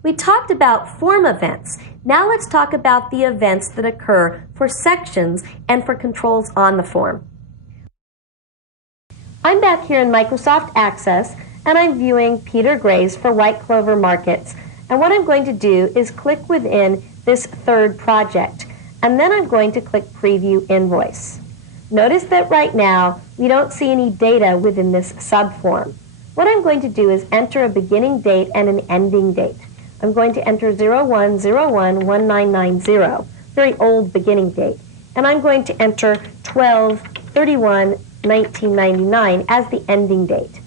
We talked about form events. Now let's talk about the events that occur for sections and for controls on the form. I'm back here in Microsoft Access, and I'm viewing Peter Gray's for White Clover Markets. And what I'm going to do is click within this third project, and then I'm going to click Preview Invoice. Notice that right now we don't see any data within this subform. What I'm going to do is enter a beginning date and an ending date. I'm going to enter 01/01/1990, very old beginning date, and I'm going to enter 12/31/1999 as the ending date.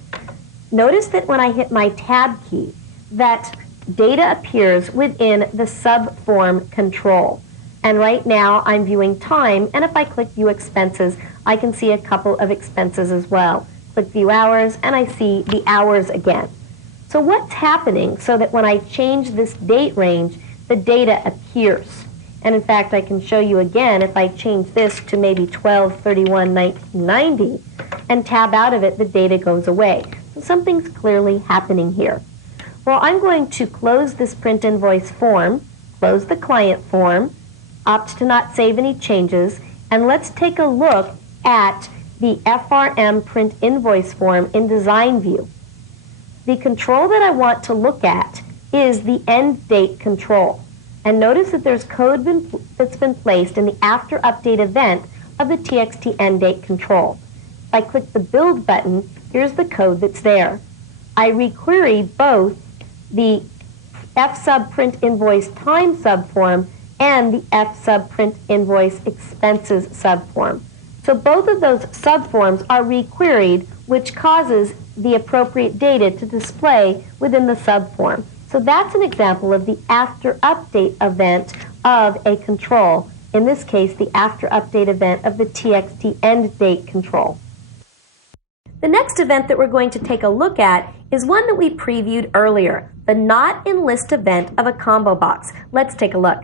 Notice that when I hit my Tab key, that data appears within the subform control. And right now I'm viewing time, and if I click View Expenses, I can see a couple of expenses as well. Click View Hours, and I see the hours again. So what's happening so that when I change this date range, the data appears? And in fact, I can show you again if I change this to maybe 12/31/1990 and tab out of it, the data goes away. So something's clearly happening here. Well, I'm going to close this print invoice form, close the client form, opt to not save any changes, and let's take a look at the FRM print invoice form in Design View. The control that I want to look at is the end date control. And notice that there's code that's been placed in the after update event of the TXT end date control. If I click the build button, here's the code that's there. I requery both the FSub print invoice time subform and the FSub print invoice expenses subform. So both of those subforms are requeried, which causes the appropriate data to display within the subform. So that's an example of the after update event of a control. In this case, the after update event of the TXT end date control. The next event that we're going to take a look at is one that we previewed earlier, the not in list event of a combo box. Let's take a look.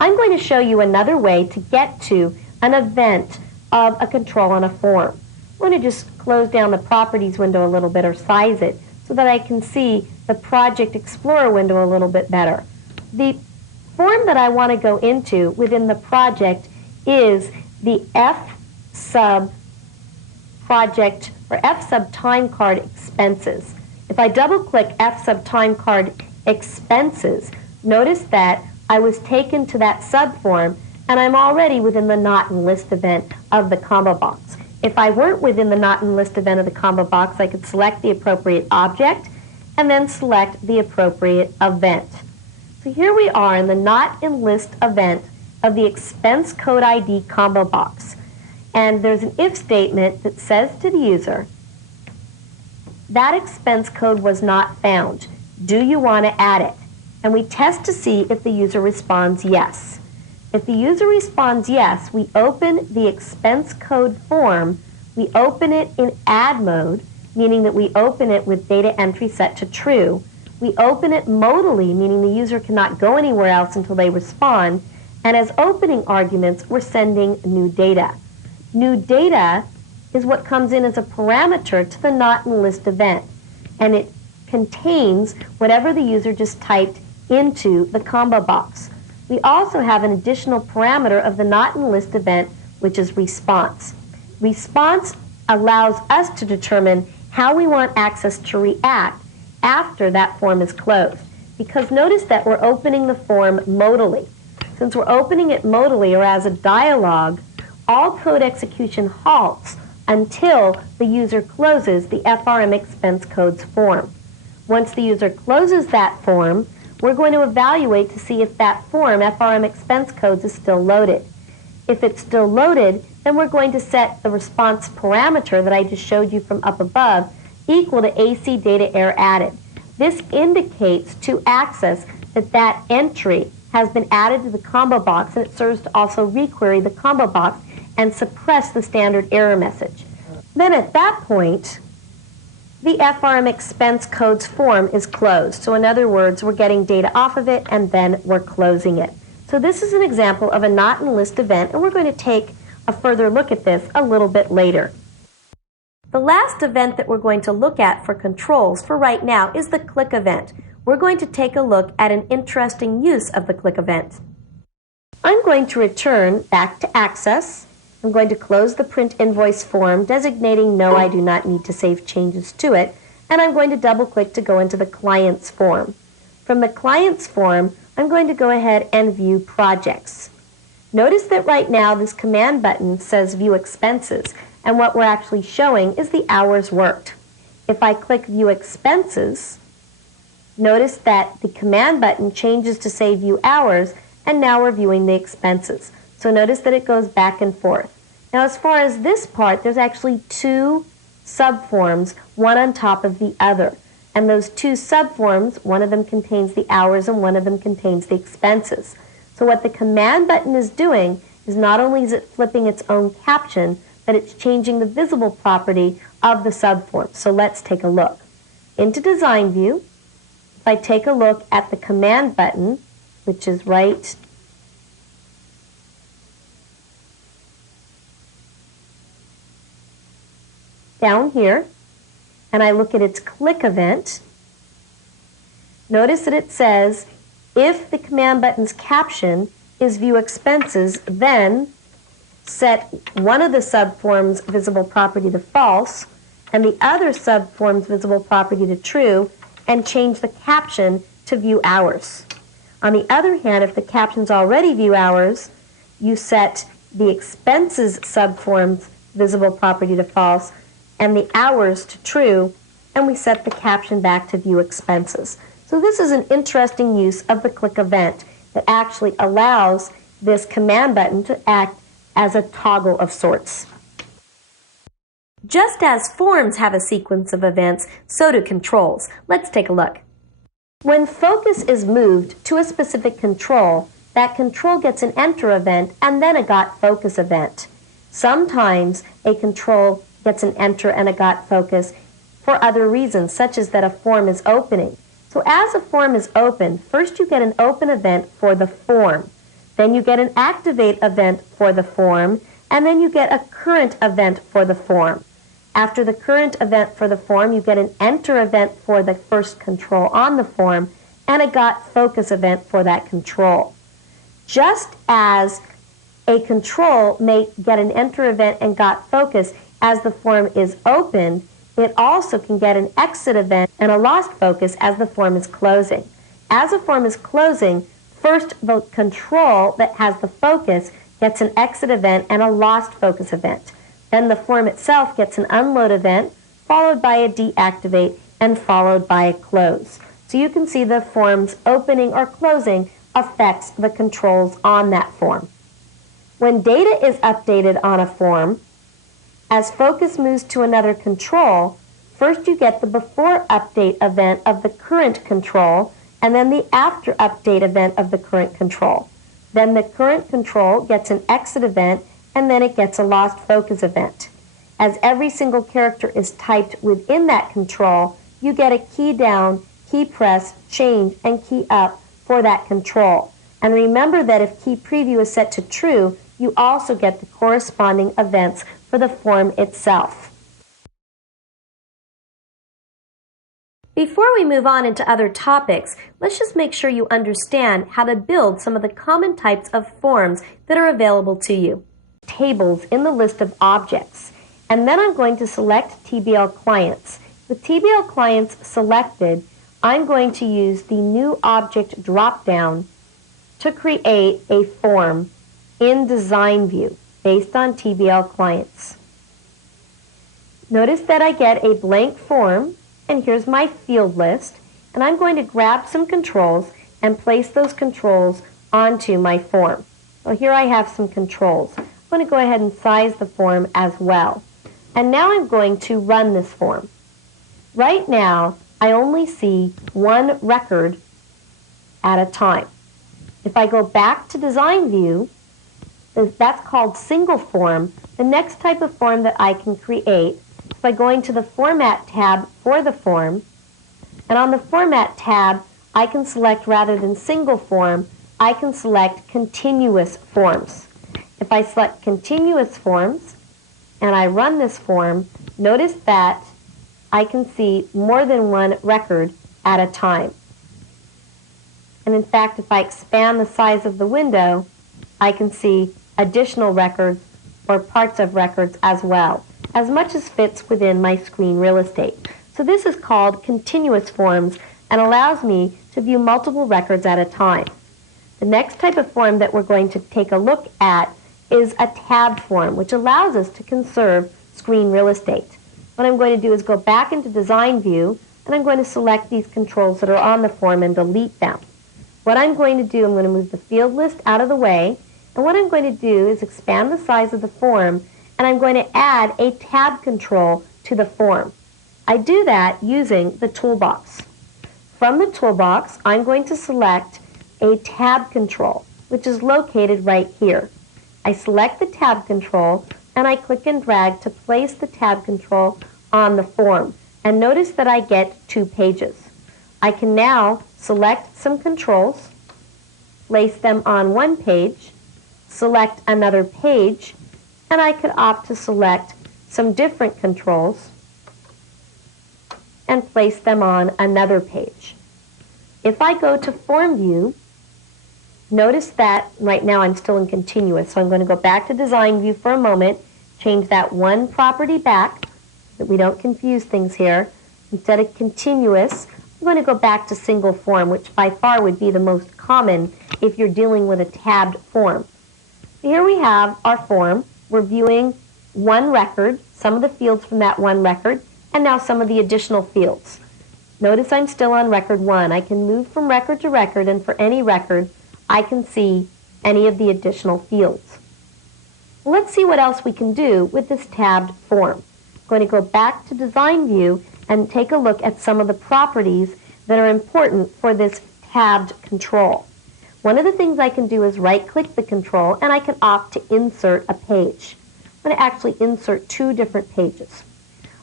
I'm going to show you another way to get to an event of a control on a form. I'm going to just close down the Properties window a little bit, or size it, so that I can see the Project Explorer window a little bit better. The form that I want to go into within the project is the FSub project, or FSub time card expenses. If I double click FSub time card expenses, notice that I was taken to that subform, and I'm already within the not in list event of the combo box. If I weren't within the not in list event of the combo box, I could select the appropriate object and then select the appropriate event. So here we are in the not in list event of the expense code ID combo box. And there's an if statement that says to the user, that expense code was not found. Do you want to add it? And we test to see if the user responds yes. If the user responds yes, we open the expense code form. We open it in add mode, meaning that we open it with data entry set to true. We open it modally, meaning the user cannot go anywhere else until they respond. And as opening arguments, we're sending new data. New data is what comes in as a parameter to the not in list event. And it contains whatever the user just typed into the combo box. We also have an additional parameter of the not in list event, which is response. Response allows us to determine how we want access to react after that form is closed. Because notice that we're opening the form modally. Since we're opening it modally, or as a dialog, all code execution halts until the user closes the FRM expense codes form. Once the user closes that form, we're going to evaluate to see if that form, FRM expense codes, is still loaded. If it's still loaded, then we're going to set the response parameter that I just showed you from up above equal to AC data error added. This indicates to Access that that entry has been added to the combo box, and it serves to also requery the combo box and suppress the standard error message. Then at that point, the FRM expense codes form is closed. So in other words, we're getting data off of it and then we're closing it. So this is an example of a not in list event, and we're going to take a further look at this a little bit later. The last event that we're going to look at for controls for right now is the click event. we're going to take a look at an interesting use of the click event. I'm going to return back to Access. I'm going to close the print invoice form, designating no, I do not need to save changes to it, and I'm going to double-click to go into the Clients form. From the Clients form, I'm going to go ahead and view projects. Notice that right now this command button says View Expenses, and what we're actually showing is the hours worked. If I click View Expenses, notice that the command button changes to say View Hours, and now we're viewing the expenses. So notice that it goes back and forth. Now as far as this part, there's actually two subforms, one on top of the other. And those two subforms, one of them contains the hours and one of them contains the expenses. So what the command button is doing is not only is it flipping its own caption, but it's changing the visible property of the subform. So let's take a look. Into Design View, if I take a look at the command button, which is right down here, and I look at its click event, notice that it says, if the command button's caption is View Expenses, then set one of the subforms visible property to false and the other subform's visible property to true, and change the caption to View Hours. On the other hand, if the caption's already View Hours, you set the expenses subform's visible property to false and the hours to true, and we set the caption back to View Expenses. So this is an interesting use of the click event that actually allows this command button to act as a toggle of sorts. Just as forms have a sequence of events, so do controls. Let's take a look. When focus is moved to a specific control, that control gets an enter event and then a got focus event. Sometimes a control gets an enter and a got focus for other reasons, such as that a form is opening. So as a form is open, first you get an open event for the form, then you get an activate event for the form, and then you get a current event for the form. After the current event for the form, you get an enter event for the first control on the form, and a got focus event for that control. Just as a control may get an enter event and got focus as the form is opened, it also can get an exit event and a lost focus as the form is closing. As a form is closing, first the control that has the focus gets an exit event and a lost focus event. Then the form itself gets an unload event, followed by a deactivate, and followed by a close. So you can see the form's opening or closing affects the controls on that form. When data is updated on a form, as focus moves to another control, first you get the before update event of the current control, and then the after update event of the current control. Then the current control gets an exit event, and then it gets a lost focus event. As every single character is typed within that control, you get a key down, key press, change, and key up for that control. And remember that if key preview is set to true, you also get the corresponding events for the form itself. Before we move on into other topics, let's just make sure you understand how to build some of the common types of forms that are available to you. Tables in the list of objects, and then I'm going to select TBL clients. With TBL clients selected, I'm going to use the new object drop-down to create a form in Design View based on TBL clients. Notice that I get a blank form, and here's my field list, and I'm going to grab some controls and place those controls onto my form. So here I have some controls. I'm going to go ahead and size the form as well. And now I'm going to run this form. Right now, I only see one record at a time. If I go back to Design View, that's called single form. The next type of form that I can create is by going to the Format tab for the form, and on the Format tab, I can select, rather than single form, I can select continuous forms. If I select continuous forms and I run this form, notice that I can see more than one record at a time. And in fact, if I expand the size of the window, I can see additional records or parts of records as well, as much as fits within my screen real estate. So this is called continuous forms and allows me to view multiple records at a time. The next type of form that we're going to take a look at is a tab form, which allows us to conserve screen real estate. What I'm going to do is go back into Design View, and I'm going to select these controls that are on the form and delete them. What I'm going to do, I'm going to move the field list out of the way, and what I'm going to do is expand the size of the form, and I'm going to add a tab control to the form. I do that using the toolbox. From the toolbox, I'm going to select a tab control, which is located right here. I select the tab control, and I click and drag to place the tab control on the form. And notice that I get 2 pages. I can now select some controls, place them on one page, select another page, and I could opt to select some different controls and place them on another page. If I go to Form View, notice that right now I'm still in continuous, so I'm going to go back to Design View for a moment, change that one property back so that we don't confuse things here. Instead of continuous, I'm going to go back to single form, which by far would be the most common if you're dealing with a tabbed form. Here we have our form. We're viewing one record, some of the fields from that one record, and now some of the additional fields. Notice I'm still on record 1. I can move from record to record, and for any record, I can see any of the additional fields. Let's see what else we can do with this tabbed form. I'm going to go back to Design View and take a look at some of the properties that are important for this tabbed control. One of the things I can do is right-click the control, and I can opt to insert a page. I'm going to actually insert 2 different pages.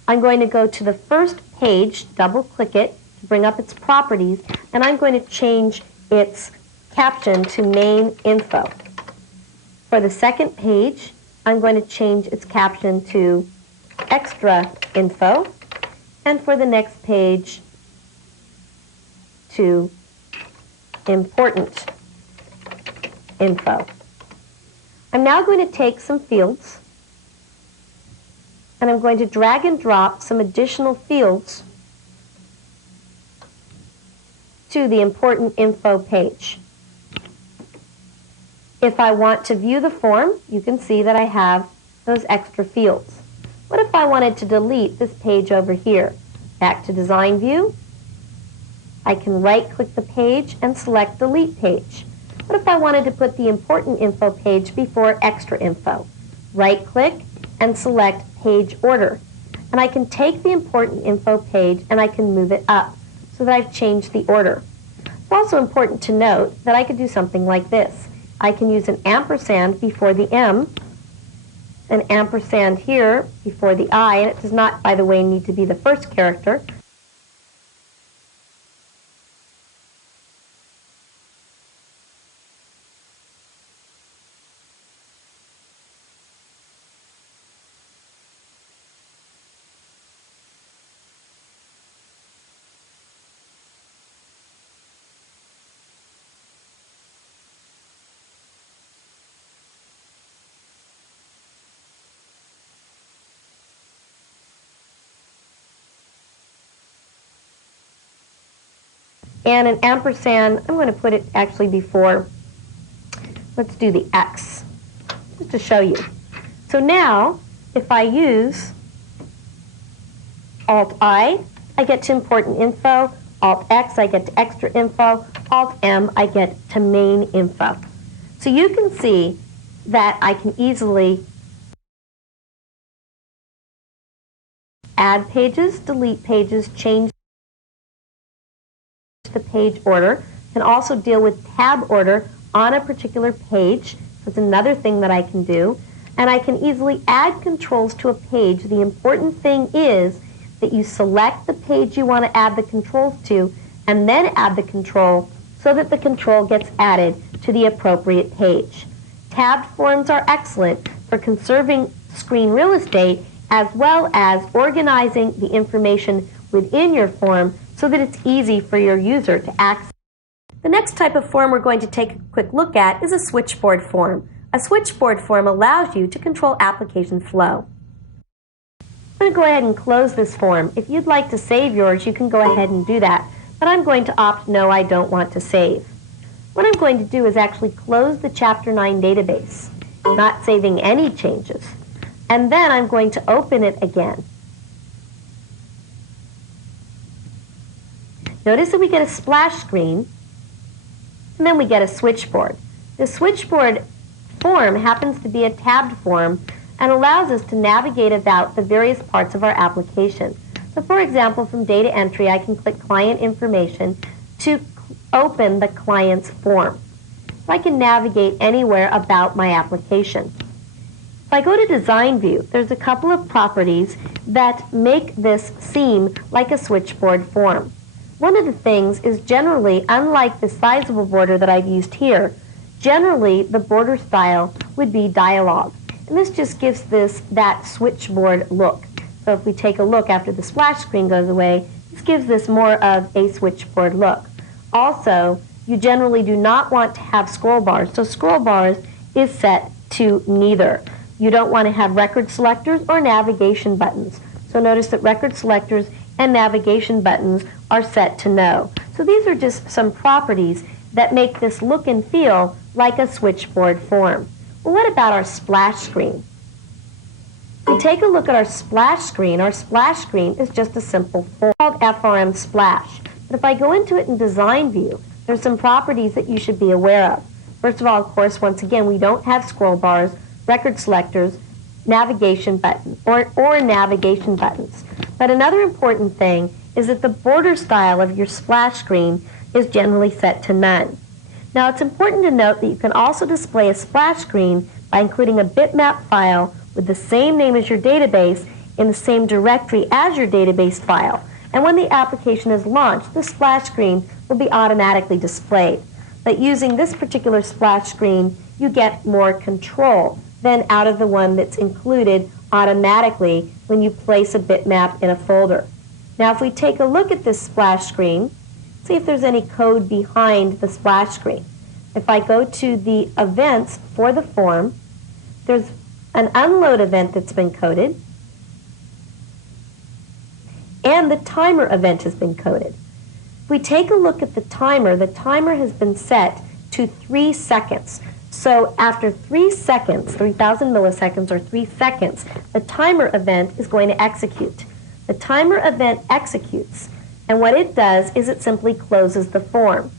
I'm going to go to the first page, double-click it to bring up its properties, and I'm going to change its caption to Main Info. For the second page, I'm going to change its caption to Extra Info, and for the next page to Important Info. I'm now going to take some fields, and I'm going to drag and drop some additional fields to the Important Info page. If I want to view the form, you can see that I have those extra fields. What if I wanted to delete this page over here? Back to Design View. I can right-click the page and select Delete Page. What if I wanted to put the Important Info page before Extra Info? Right-click and select Page Order. And I can take the Important Info page and I can move it up so that I've changed the order. It's also important to note that I could do something like this. I can use an ampersand before the M, an ampersand here before the I, and it does not, by the way, need to be the first character. And an ampersand, I'm going to put it actually before, let's do the X, just to show you. So now, if I use Alt-I, I get to Important Info, Alt-X, I get to Extra Info, Alt-M, I get to Main Info. So you can see that I can easily add pages, delete pages, change the page order, can also deal with tab order on a particular page. That's another thing that I can do. And I can easily add controls to a page. The important thing is that you select the page you want to add the controls to and then add the control so that the control gets added to the appropriate page. Tabbed forms are excellent for conserving screen real estate as well as organizing the information within your form so that it's easy for your user to access. The next type of form we're going to take a quick look at is a switchboard form. A switchboard form allows you to control application flow. I'm going to go ahead and close this form. If you'd like to save yours, you can go ahead and do that, but I'm going to opt no, I don't want to save. What I'm going to do is actually close the Chapter 9 database, not saving any changes, and then I'm going to open it again. Notice that we get a splash screen, and then we get a switchboard. The switchboard form happens to be a tabbed form and allows us to navigate about the various parts of our application. So for example, from data entry, I can click Client Information to open the client's form. So I can navigate anywhere about my application. If I go to Design View, there's a couple of properties that make this seem like a switchboard form. One of the things is generally, unlike the sizable border that I've used here, generally the border style would be dialog. And this just gives this that switchboard look. So if we take a look after the splash screen goes away, this gives this more of a switchboard look. Also, you generally do not want to have scroll bars. So scroll bars is set to neither. You don't want to have record selectors or navigation buttons. So notice that record selectors and navigation buttons are set to no. So these are just some properties that make this look and feel like a switchboard form. Well, what about our splash screen? If we take a look at our splash screen is just a simple form called FRM Splash. But if I go into it in Design View, there's some properties that you should be aware of. First of all, of course, once again, we don't have scroll bars, record selectors, navigation button, or navigation buttons. But another important thing is that the border style of your splash screen is generally set to none. Now it's important to note that you can also display a splash screen by including a bitmap file with the same name as your database in the same directory as your database file. And when the application is launched, the splash screen will be automatically displayed. But using this particular splash screen, you get more control than out of the one that's included automatically when you place a bitmap in a folder. Now if we take a look at this splash screen, see if there's any code behind the splash screen. If I go to the events for the form, there's an unload event that's been coded, and the timer event has been coded. If we take a look at the timer has been set to 3 seconds. So after 3 seconds, 3,000 milliseconds or 3 seconds, the timer event is going to execute. The timer event executes, and what it does is it simply closes the form.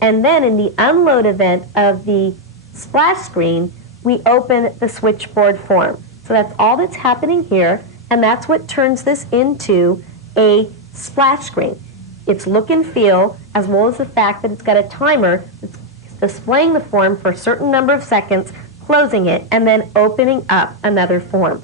And then in the unload event of the splash screen, we open the switchboard form. So that's all that's happening here, and that's what turns this into a splash screen. Its look and feel, as well as the fact that it's got a timer that's displaying the form for a certain number of seconds, closing it, and then opening up another form.